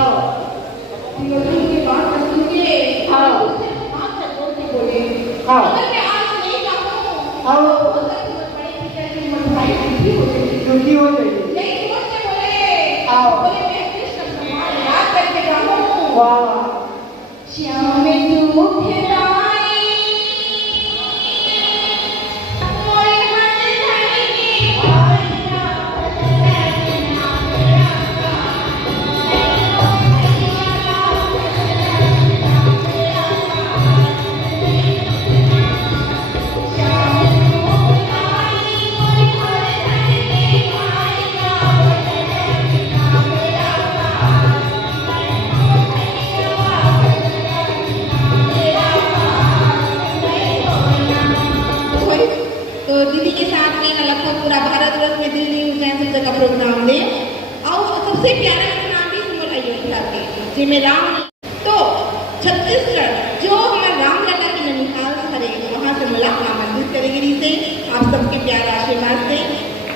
आओ दुर्योधन की बात सुन के आओ उसने हाथ से जोड़ के बोले आओ अगर मैं आज नहीं जाऊं आओ तो बड़े पिता की मन भाई दुखी हो जाएगी दुखी हो जाएगी। लेकिन मुझसे बोले आओ बोले मैं कृष्ण भगवान याद करके जाऊं वाह श्याम तू फिराई मोरे मन धनी के आईना बदलना मेरा तो दीदी के साथ में ना लगभग पूरा भारत वर्ष में दिल्ली उज्जैन सब जगह प्रोग्राम दे और सबसे प्यारा प्रोग्राम भी सुनो अयोध्या के जिसमें राम तो छत्तीसगढ़ जो हमारे रामलला की ननिहाल से हरेगी वहाँ से मुलाकात आमंत्रित करेगी से आप सबके प्यार आशीर्वाद से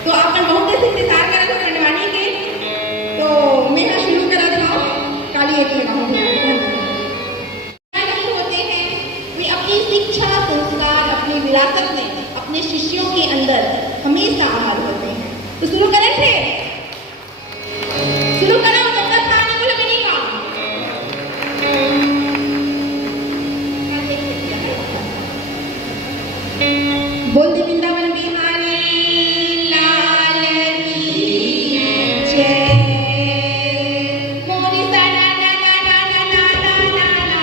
तो आपने बहुत ऐसे इंतजार करा था खंडवानी के तो मैं शुरू करा था काली एक होते हैं वे अपनी शिक्षा संस्कार अपनी विरासत में अपने शिष्यों के अंदर हमेशा अमर होते हैं तो शुरू करें थे शुरू करें जब तक खाने को लगे नहीं का बोल दे वृंदावन बिहारी लाल की जय मोरी सा ना ना ना ना ना ना ना ना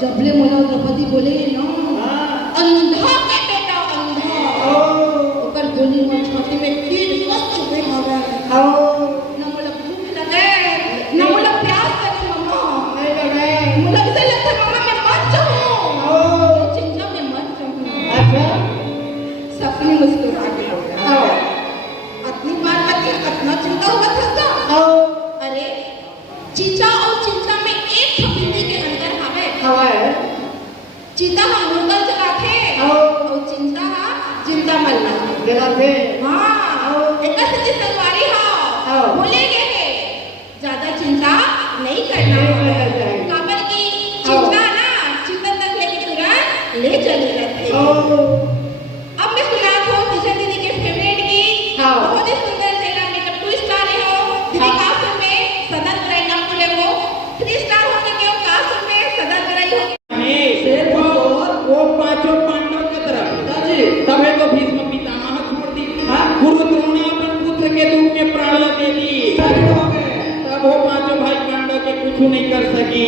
जबले मोला द्रौपदी बोले न अंधा के बेटा अंधा ओकर गोली में छाती में तीर कस चुके हवे न मोला भूख लगे न मोला प्यास लगे मम्मा नहीं लगे मोला ऐसे लगता मम्मा मैं मर जाऊं चिंता में मर जाऊं अच्छा सपने मुस्कुरा के अपनी बात बता अपना चिंता हुआ था अरे चीचा और चिंचा में एक खपीने के अंदर हवे चीता हम मुगल चलाते और चिंता जिंदा मल्ला जलाते हाँ एक सच्ची सलवारी हाँ बोले गए ज्यादा चिंता नहीं करना काबर की चिंता ना चिंता तक लेके तुरंत ले चले जाते अब मैं सुना था टीचर दीदी के फेवरेट की बहुत ही सुंदर सेला मेकअप 2 स्टार है हो दीदी कास्ट में सदन रैना बोले वो 3 स्टार होके के कास्ट में सदन रही हो वो पांचों पांडव की तरफ तबे तो भीष्म पितामह छोड़ दी गुरु द्रोण अपन पुत्र के रूप में प्राण दे दी तब वो पांचों भाई पांडव के कुछ नहीं कर सकी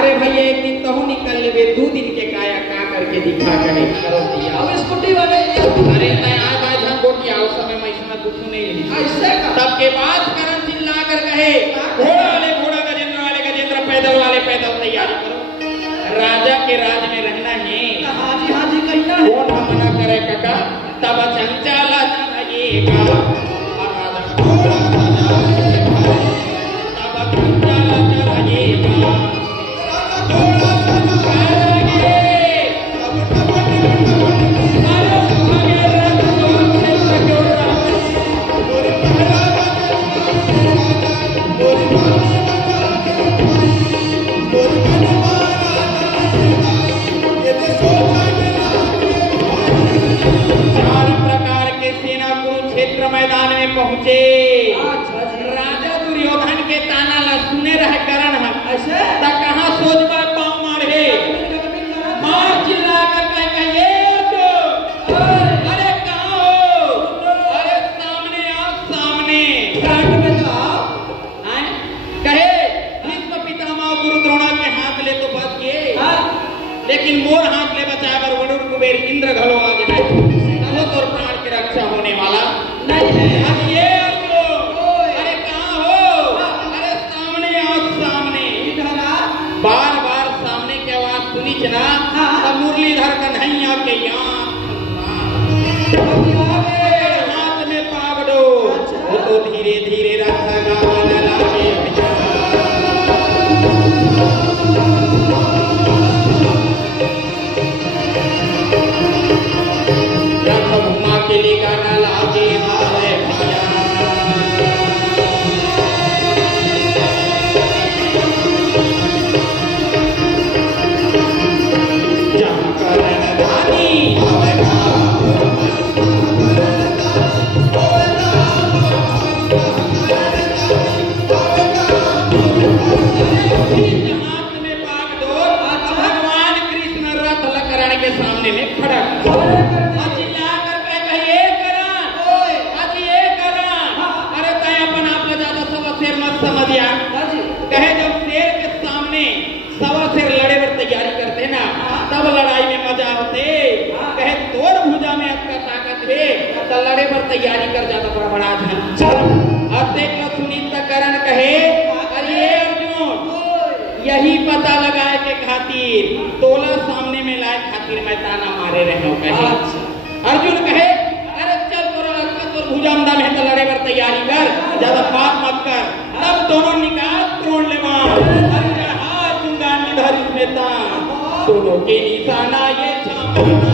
अरे भैया एक दिन तो निकल ले 2 दिन के काया का करके दिखा कहे करो दिया अब स्कूटी वाले अरे मैं आज भाई धन गोटी आओ समय मैं इसमें कुछ नहीं रही ऐसे का तब के बाद करण चिल्ला कर कहे घोड़ा वाले घोड़ा गजेंद्र पैदल वाले पैदल तैयारी करो राजा के राज में रहना है हाजी हाजी कहना कौन मना करे काका तब चंचला जाएगा आराधन में पहुंचे अच्छा जी। राजा दुर्योधन के ताना ला सुने रहे करण है ऐसे ता कहां सोचबा पाँव मारे मार चिल्ला कर कहे अरे कहां हो अरे सामने आओ सामने काट में तो आओ। आए? कहे भीष्म पितामह गुरु द्रोणा के हाथ ले तो बच गए हाँ। लेकिन मोर हाथ ले बचाया पर वरुण कुबेर इंद्र घलो आज है तब तोर प्राण की रक्षा होने वाला नहीं है। अब ये अब लोग, अरे कहाँ हो अरे सामने आओ सामने इधर आ। बार बार सामने की आवाज सुनी जना हाँ। तब मुरलीधर कन्हैया के यहाँ हाथ में पागड़ो अच्छा। वो तो धीरे धीरे रथ गावन लागे रथ घुमा के लिए गाना लागे भावे भैया जहाँ करण धानी हाथ में बाग दो भगवान कृष्ण रथ लकरण के सामने में खड़ा चिल्ला कर कहे ये करण आज ये करण अरे तय अपन आप ज्यादा सवा शेर मत समझिया कहे जब शेर के सामने सवा शेर लड़े पर तैयारी करते ना तब लड़ाई में मजा होते कहे तोर भुजा में अतका ताकत है तो लड़े पर तैयारी कर ज्यादा बड़बड़ा जा अब देख लो सुनीता करण कहे अरे अर्जुन यही पता लगाए के खातिर तोला सामने में लाए खातिर मैं ताना मारे रहे हो कहे अर्जुन कहे अरे चल तोरा लगता तोर भुजा में दम है तो लड़े पर तैयारी कर ज्यादा बात मत कर तब दोनों निकाल तोड़ लेवा हाथ दूंगा निधर इसमें दोनों के निशाना ये